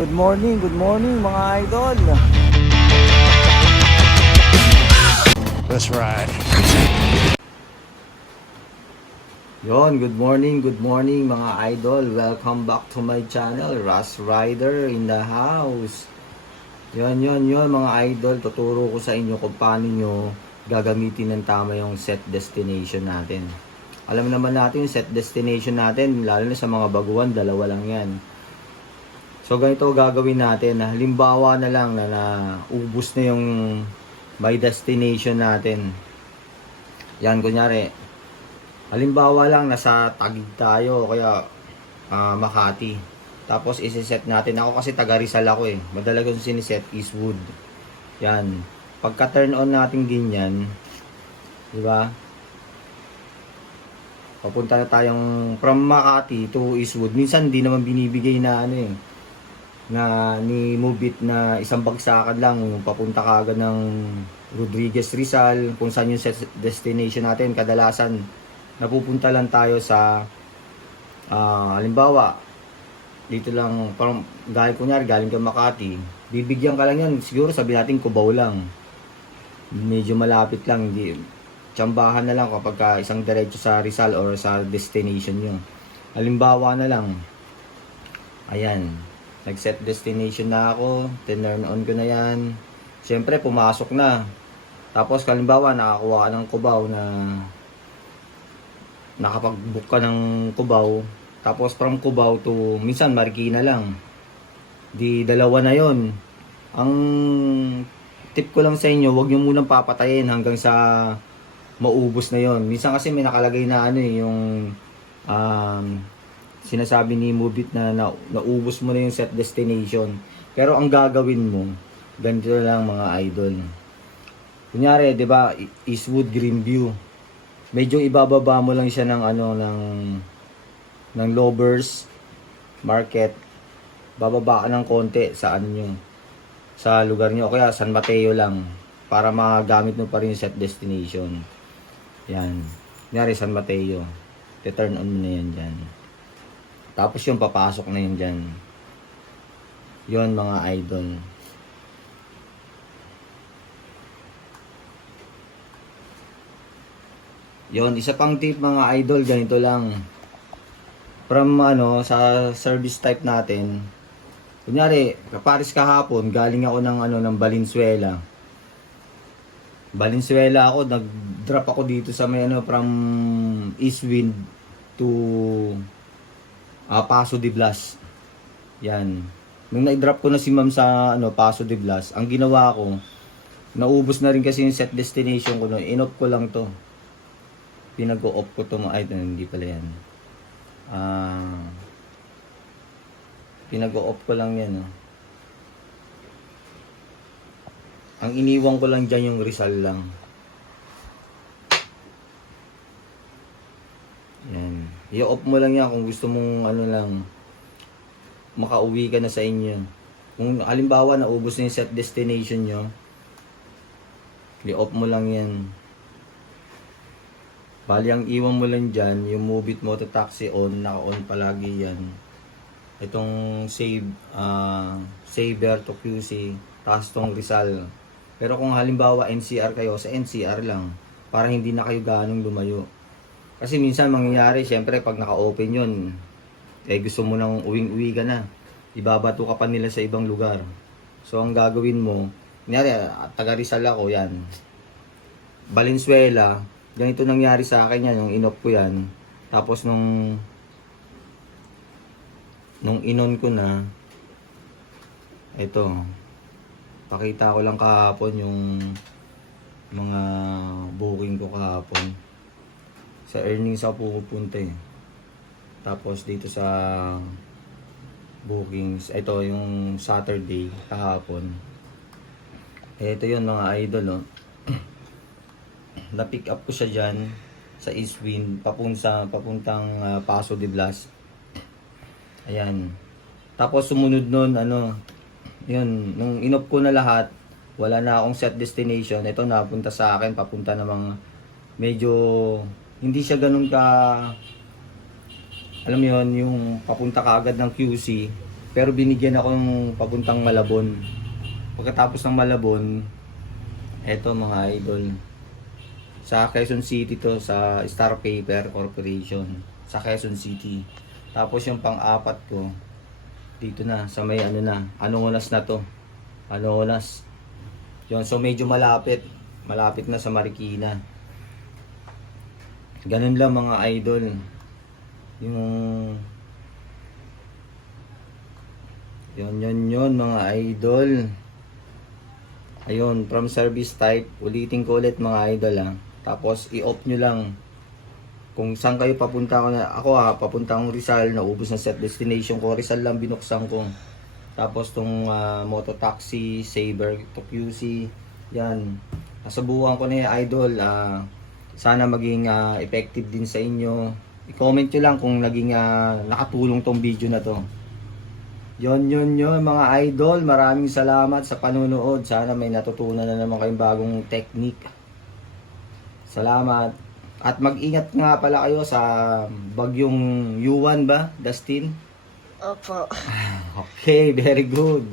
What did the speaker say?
Good morning mga idol. That's right. Good morning mga idol. Welcome back to my channel, Russ Rider in the house. Yon mga idol, tuturo ko sa inyo kung paano nyo gagamitin ng tama yung set destination natin. Alam naman natin yung set destination natin, lalo na sa mga baguhan, dalawa lang yan. So ganito gagawin natin. Halimbawa na lang na ubos na yung my destination natin. Yan, kunyari. Halimbawa lang, nasa Taguig tayo, kaya Makati. Tapos isi-set natin. Ako kasi taga Rizal ako eh. Madalas ko siniset Eastwood. Yan. Pagka turn on natin ganyan, di ba? Papunta na tayong from Makati to Eastwood. Minsan di naman binibigay na ano eh, na ni Mubit na isang bagsakan lang papunta kaagad ng Rodriguez Rizal, kung saan yung set destination natin. Kadalasan napupunta lang tayo sa halimbawa dito lang, parang galing ka Makati, bibigyan ka lang yan, siguro sabi natin Cubao lang, medyo malapit lang, hindi tsambahan na lang kapag isang diretso sa Rizal or sa destination nyo. Halimbawa na lang, ayan, nag-set destination na ako, turn on ko na yan. Siyempre, pumasok na. Tapos, halimbawa, nakakuha ka ng Cubao na nakapag-book ka ng Cubao. Tapos, from Cubao to, minsan, Marikina lang. Di, dalawa na yon. Ang tip ko lang sa inyo, huwag nyo munang papatayin hanggang sa maubos na yon. Minsan kasi may nakalagay na ano eh, yung sinasabi ni Mubit na naubos mo na yung set destination. Pero ang gagawin mo, ganito lang mga idol. Kunyari, 'di ba, Eastwood Greenview. Medyo ibababa mo lang siya ng ng Lovers Market. Bababa ka ng konti sa ano nyo, sa lugar nyo, kaya San Mateo lang para magamit mo pa rin yung set destination. Yan. Kunyari San Mateo. I-turn on mo na yan dyan. Tapos yung papasok na yun dyan. Yun mga idol. Yun, isa pang tip mga idol, ganito lang. From sa service type natin. Kunyari, kaparis kahapon, galing ako ng Valenzuela. Valenzuela ako, nag-drop ako dito sa may from Eastwind to Paso de Blas. Yan. Nung na-drop ko na si ma'am sa Paso de Blas, ang ginawa ko, naubos na rin kasi yung set destination ko noon. In-off ko lang to. Pinag-off ko to, ay hindi pala yan. Pinag-off ko lang yan. Ang iniwan ko lang dyan yung Rizal lang. Yan. I-off mo lang yan kung gusto mong lang, makauwi ka na sa inyo. Kung halimbawa naubos na yung set destination nyo, i-off mo lang yan. Bali ang iwan mo lang dyan, yung Mubit Moto Taxi on, naka-on palagi yan. Itong Saver to QC, tapos itong Rizal. Pero kung halimbawa NCR kayo, sa NCR lang, para hindi na kayo ganong lumayo. Kasi minsan mangyayari, syempre pag naka-open yun, gusto mo nang uwing-uwi ka na. Ibabato ka pa nila sa ibang lugar. So ang gagawin mo, kunyari, taga Rizal ako, yan. Valenzuela, ganito nangyari sa akin yan, yung in-off ko yan. Tapos nung in-on ko na, ito, pakita ko lang kahapon yung mga booking ko kahapon. Sa earnings ako pupunta eh. Tapos dito sa bookings, ito yung Saturday kahapon. Ito yun mga idol, oh. Na-pick up ko siya dyan sa Eastwind papuntang Paso de Blas. Ayan. Tapos sumunod nun yun, nung in-off ko na lahat, wala na akong set destination. Ito napunta sa akin, papunta namang medyo hindi siya ganun ka, alam mo yun, yung papunta ka agad ng QC. Pero binigyan ako ng papuntang Malabon. Pagkatapos ng Malabon, eto mga idol. Sa Quezon City to, sa Star Paper Corporation. Sa Quezon City. Tapos yung pang-apat ko, dito na, sa may ano na. Anong oras na to? Anong oras? Yun, so medyo malapit. Malapit na sa Marikina. Ganun lang mga idol. Yung yun mga idol. Ayun, from service type, ulitin ko ulit mga idol ha. Tapos i-off nyo lang kung saan kayo papunta. Ako papunta akong Rizal, naubos na set destination ko. Rizal lang binuksan ko. Tapos tong moto taxi, Saber to QC, yan. Nasubukan ko na yung idol. Sana maging effective din sa inyo. I-comment nyo lang kung naging nakatulong tong video na to. Yon mga idol. Maraming salamat sa panunood. Sana may natutunan na naman kayong bagong technique. Salamat. At mag-ingat nga pala kayo sa bagyong Yuan ba, Dustin? Opo. Okay, very good.